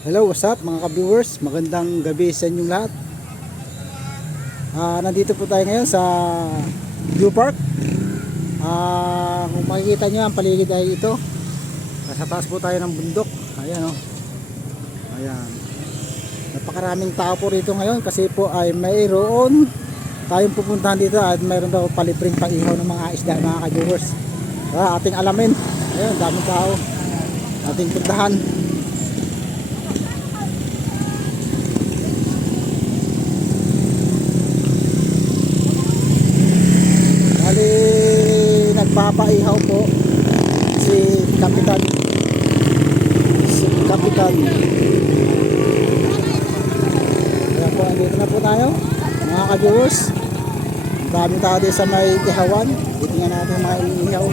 Hello, what's up mga ka-viewers? Magandang gabi sa inyong lahat. Nandito po tayo ngayon sa View Park. Kung makikita nyo, ang paligid ay ito. Sa taas po tayo ng bundok. Ayan o. Ayan. Napakaraming tao po rito ngayon kasi po ay mayroon tayong pupuntahan dito at mayroon daw palibreng paihaw ng mga isda, mga ka-viewers. Ating alamin. Ayan, daming tao. Ating puntahan. Nagpapaihaw po si Kapitan kaya po andito na po tayo mga ka-viewers. Daming tao din sa may ihawan. Titingnan natin mga ihaw.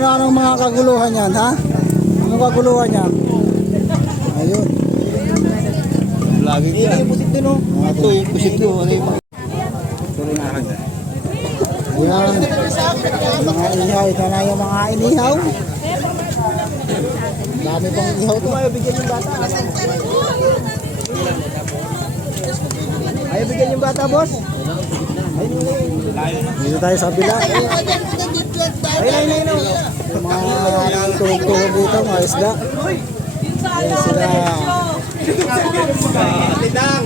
Anong mga kaguluhan yan, ha? Anong kaguluhan yan? Ayun. Lagi ko yan. Ito yung pusit ko. Ayan. Mga ihaw. Ito na yung mga inihaw. Dami pang ihaw to. Ayaw bigyan yung bata. Ayaw bigyan yung bata, boss. Dito tayo sa bila. Ayun. Yung mga tuhog-tuhog dito, mga isda. Ayan sila. Lidang.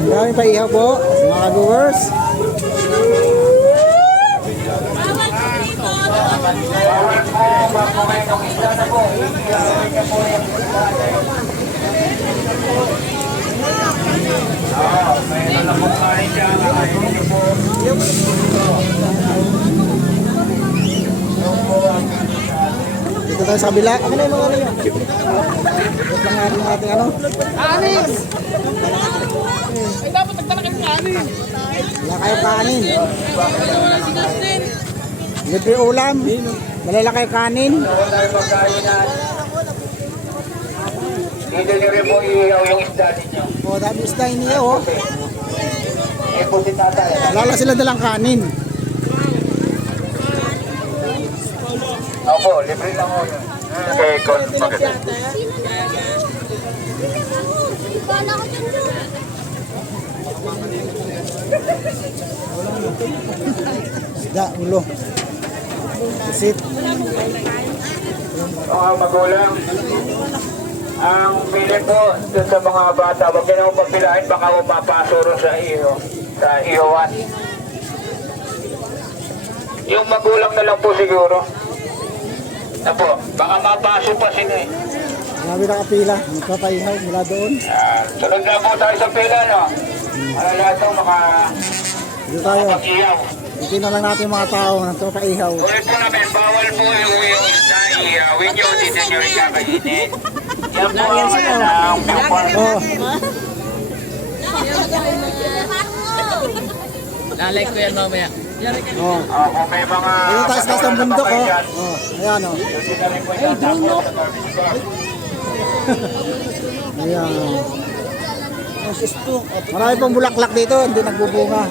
Maraming paihaw po, mga ka-viewers. Dito tayo sa kabila. Ano yung mga ano yun? Ito lang natin ating ano? Anis! Ay, dapat nagtala kayo ng anis. Wala kayong kanin. Libre ulam. Malala kayo kanin. Dito nyo rin po iihaw yung isda ninyo. O, dami isda niya o. Ipusin natin. Lala sila dalang kanin. Opo, libre lang ho yun. Okay, maganda. Isda, ulo. Sit. Mga magulang, ang pili po dun sa mga bata, wag ka na papilain, baka mapapasuro sa iyo, sa iyowan. Yung magulang na lang po siguro. Apo, baka mapasok pa sila eh. Marami nakapila. Magpapaihaw mula doon. Sunod na po tayo sa pila, no? Para lahat ng Dito tayo. makapag-iyaw. Tingnan lang natin yung mga tao na nagpapaihaw. Ulit po namin, bawal po yung isda, iawin nyo, dito nyo rin kakainin. Yan po ang ano ng pupor. Oh, Lalike ko yan mamaya. oh. Kung may mga... Dito tayo sa taas ng bundok, oh. Oh, ayan, oh. Ay, drone mo! Ayan. Marami pong bulaklak dito, hindi nagbubunga.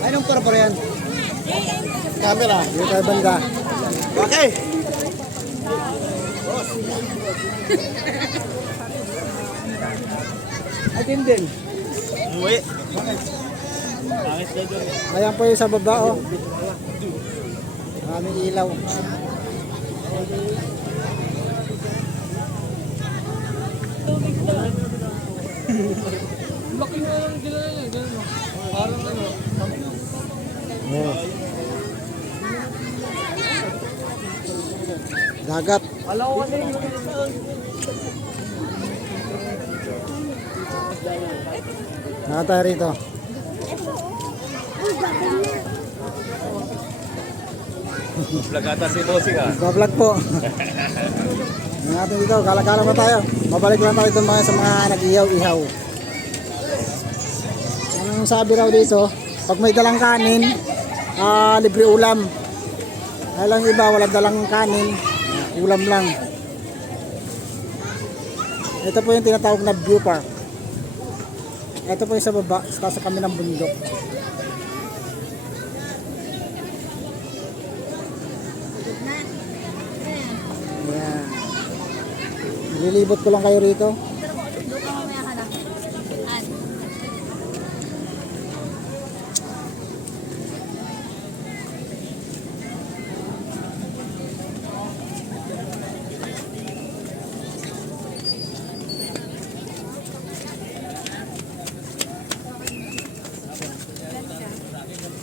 Anong para yan? Camera. Dito tayo banda. Okay. Atin din. Uwi. Ayan po yung sa baba, oh. Maraming ilaw. Laki na lang gila niya. Ganun. Parang ano. Oh. Dagat. Alam ko kasi yung Nakatayo rito. Vlog ata si Bossing ah. Bablog po. natin dito, gala-gala na tayo. Mabalik lang tayo dito mga sa mga nag-ihaw-ihaw. Anong sabi raw dito, pag may dalang kanin, libre ulam. Ay lang iba, walang dalang kanin, ulam lang. Ito po yung tinatawag na view park. Ito po yung sa baba, sa kami ng bundok. Ayan. Nililibot ko lang kayo rito.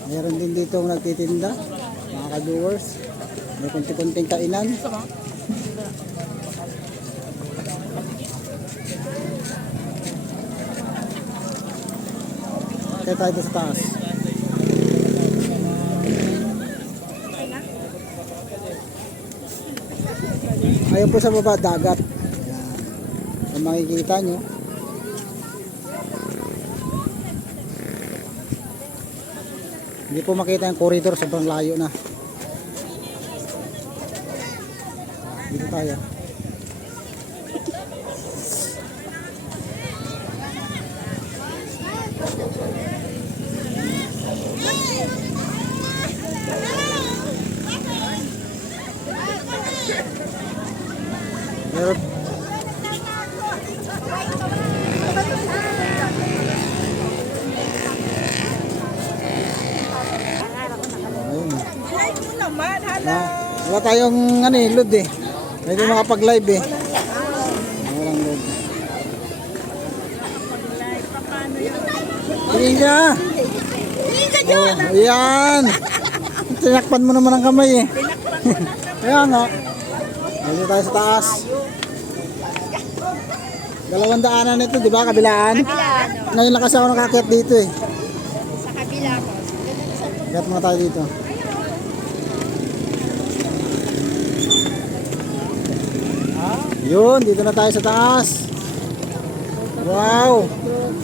Meron din dito nagtitinda, mga ka-viewers. May kunti-kunting kainan. Kaya tayo sa taas. Ayun po sa baba, dagat. Ayan. Kung makikita nyo. Hindi po makita yung corridor, sobrang layo na. Dito tayo. Meron. Ayun. Wala tayong load eh. Hindi makapag-live eh. Walang load. Tingin ka. Oh, ayan. Tinakpan mo naman ang kamay eh. Kaya nga. Dito tayo sa taas. 200 daanan ito, di ba? Kabilaan. Ngayon lang kasi ako nakakyat dito eh. Sa kabila ko. Akyat muna tayo dito. Yun, dito na tayo sa taas. Wow!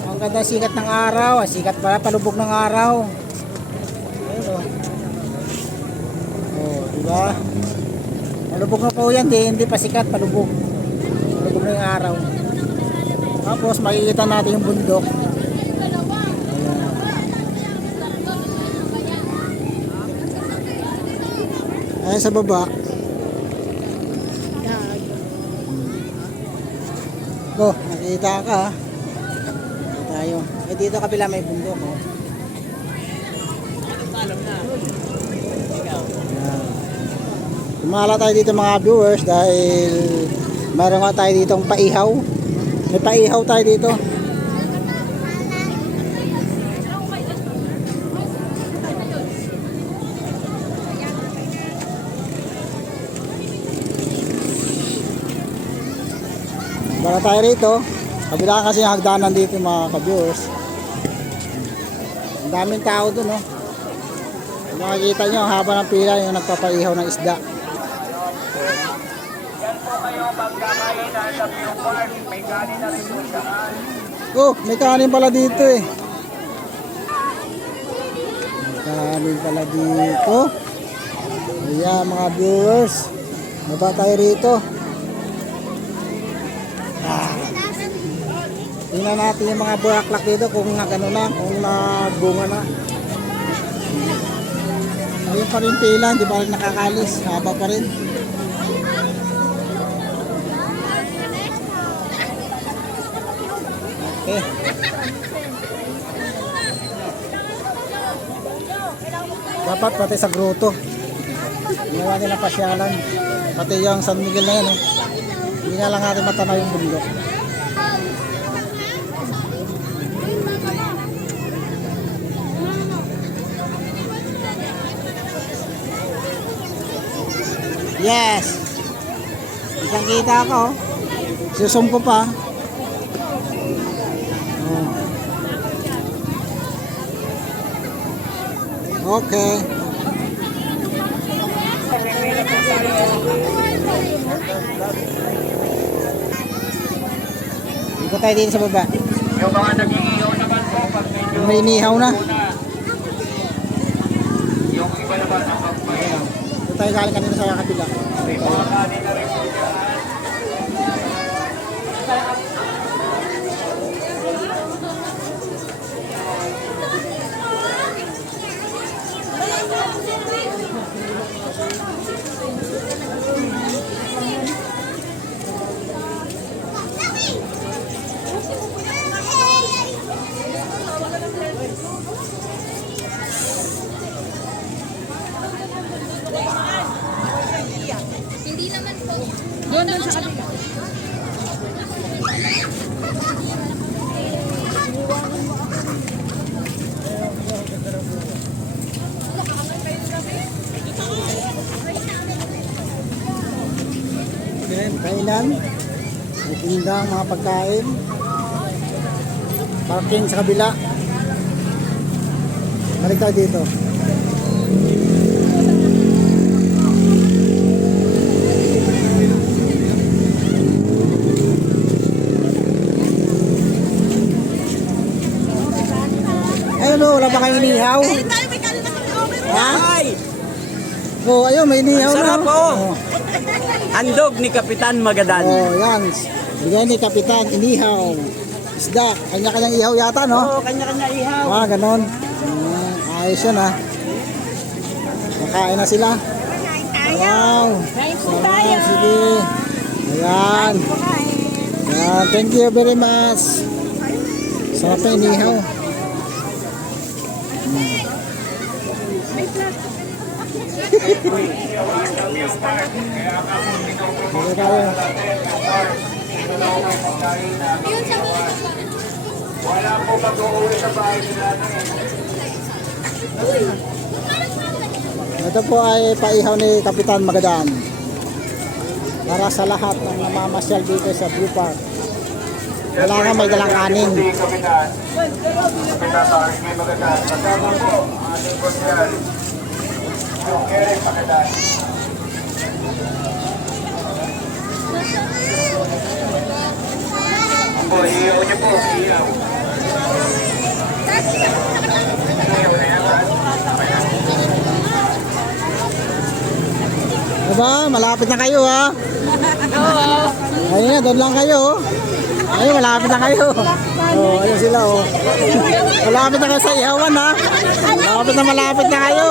Ang ganda sikat ng araw. Sikat pala, palubog ng araw. Ayun o. Oh, diba? Palubog na po yan, hindi pa sikat, palubog. Palubog na yung araw. Tapos makikita natin yung bundok. Ayan sa baba. Oh, nakita ka. Dito tayo. Eh dito kabila may bundok oh. Ayan. Kumala tayo dito mga viewers dahil mayroon nga tayo ditong paihaw. May paihaw tayo dito. Para tayo rito. Kabila kasi yung hagdanan dito mga ka-viewers. Ang daming tao dun oh. Kung makikita nyo, ang haba ng pila yung nagpapaihaw ng isda. Yan po kayo pagkakainan sa view park. May kanin na rin po saan. Oh, may kanin pala dito eh. May kanin pala dito. Ayan mga viewers. Baba tayo rito. Tingnan natin yung mga bulaklak dito kung nagano na, kung nagbunga na. Ayun pa rin pila, hindi pa rin nakakalis. Haba pa rin. Okay. Dapat pati sa grotto. Ginawa nila pasyalan. Pati yung San Miguel na yan. Oh. Hindi nga lang natin matanaw yung bundok. Yes. Isang kita ako. Susum ko pa. Oh. Okay. Ito tayo dito sa baba. Yung mga nag-iihaw naman po, pag medyo May inihaw na. yung iba naman ang magpayaw. Ito tayo galing kanina sa kabila. May mga kanin na rin po dyan. Hindi naman po. Doon naman sa kanila. Kainan. May tindang mga pagkain. Parking sa kabila. Balik tayo dito. Ayun o, wala pa kayong inihaw? Ha? Oh, ayun, may inihaw na. Sarap, oh. oh. Handog ni Kapitan Magadan. Oh, yan. Bigay ni Kapitan, inihaw. Isda, kanya-kanyang ihaw yata, no? Oo, kanya-kanya ihaw. Ah, ganon. Ayos yan, ha? Makain na sila. Wow. Sarap, sige. Ayan. Ayan, thank you very much. Sarap na inihaw. Sige tayo. Wala po mag-uwi sa bahay nila. Ito po ay paihaw ni Kapitan Magadan. Para sa lahat ng namamasyal dito sa Blue Park. Wala nga may dalang kanin. Kapitan. Kapitan Barnes, may magandang. Kasama po, ating konsyal. Yung Eric Magadan. Po, iyaw niyo po, iyaw. Iyaw na yan. Diba? Malapit na kayo, ha? Ayun na, doon lang kayo. Ayun, malapit na kayo. Oh, ayun sila, oh. Malapit na kayo sa ihawan, ha? Malapit na kayo.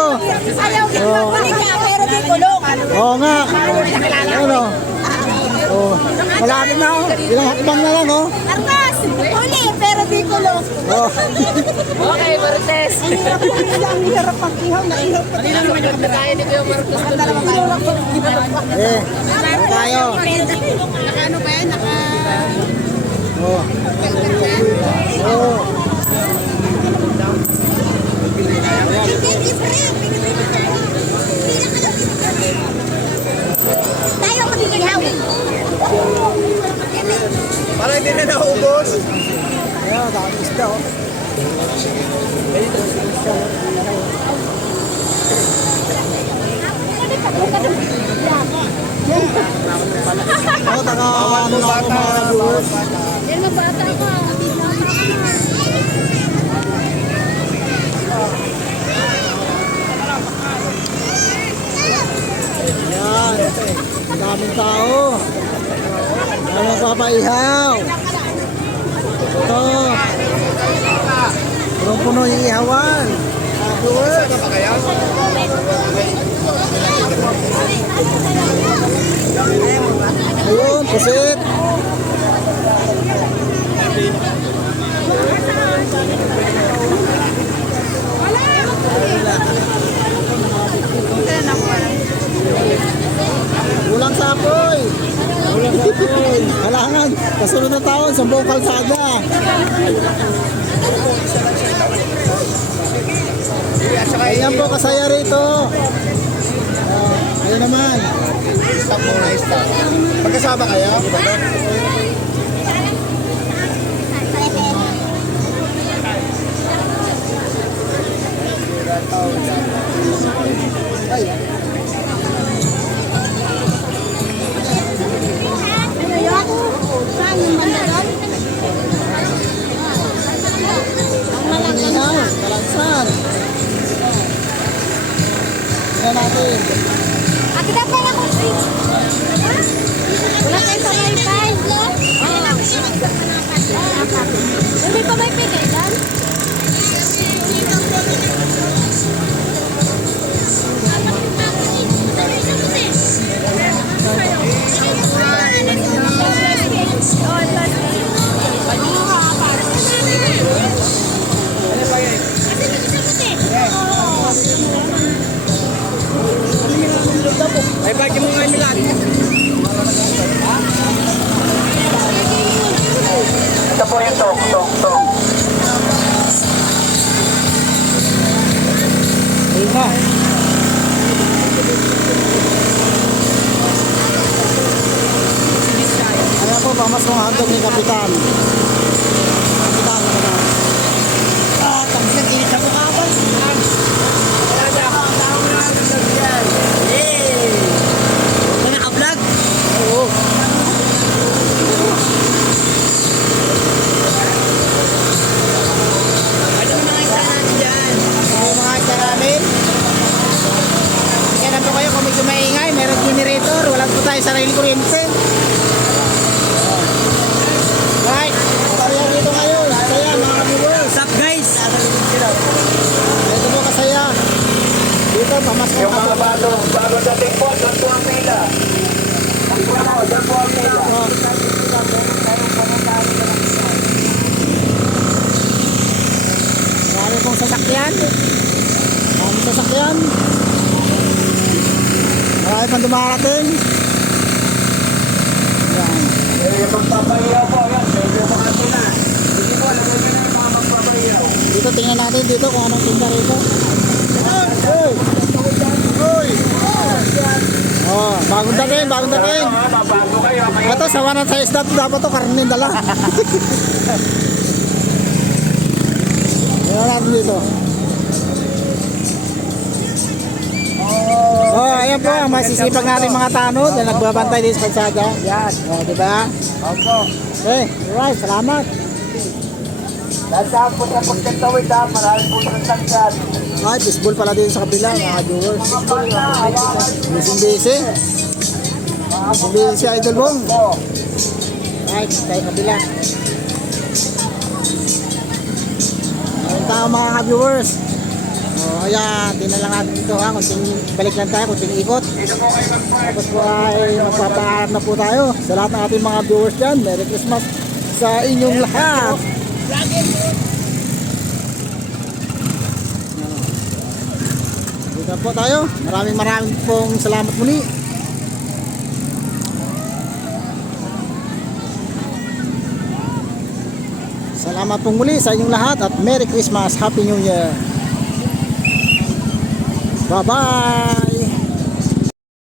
Oh. Pero di kulong. Oo nga. Ayun, oh. Oh, malapit na, oh. Ilang hakbang na lang, oh. Arkas! Huli, pero di kulong. Oh. Okay, Marites. Ang hirap pag-ihaw na ihaw. Kanina naman yung kapitahin ni Kuya Marites. Ano tayo? Naka-ano ba yan? Oh. Oh. Tayo mag-ihaw. Para hindi na naubos. Ayun, dami isda, oh. Oh, taga ano lang ako mga viewers. Yan mga bata ko. Ayan, ang daming tao. Ano nagpapaihaw? Ito. Punong-puno yung ihawan. Viewers. Ayun, pusit. Ulang sapoy. Ulang sapoy. Halangan. Kasunod na taon sa buong kalsada. Ayan po, kasaya rito. Ayun naman. Magkasama kayo? Ay. Ano yun? Saan yung banda doon? po yung tok. Ayun na. Ayan po, pamas kong handog ni Kapitan. Kapitan. Tapos nag-init sa mukha ba? Kung naka-vlog? Oo. Ano mo mga isda natin dyan? Yung mga isda namin. Kaya po kayo kung medyo maingay, meron generator, wala po tayo sarili kuryente. Right, masaya dito ngayon. Masaya mga viewers. What's up guys? Dito po kasaya. Dito, pamas kong Yung mga handog. bago dating po, doon po ang pila. Doon po ang pila. Marami pong sasakyan. Marami sasakyan. Marami pang dumarating. Yan. Yung magpapahiyaw po, yan. Medyo mga pila. Hindi po, lagay nyo na yung mga magpapahiyaw. Dito tingnan natin dito kung anong tinda rito. Hoy! Hoy! Oh, bagong dating, bagong dating. Bago kayo, kayo. Ito, sawanan sa isda to, dapat to karnin dala. Tingnan natin dito. Oh, ayan po ang masisipag natin mga tanod na nagbabantay din sa kalsada. Yan, oh, di ba? Opo. Okay, alright, salamat. Tandaan po sa pagkatawid ha, marami po ng tanggal. Ay, baseball pala din sa kabila, mga viewers. Busy. Busy si Idol Bong. Right, tayo kabila. Ayun tayo mga viewers. O, ayan, tingnan lang natin dito ha. Kunting balik lang tayo, kunting ikot. Tapos po ay magpapaalam na po tayo sa lahat ng ating mga viewers dyan. Merry Christmas sa inyong lahat. Dito po tayo. Maraming pong salamat muli. Salamat pong muli sa inyong lahat at Merry Christmas, Happy New Year. Bye-bye!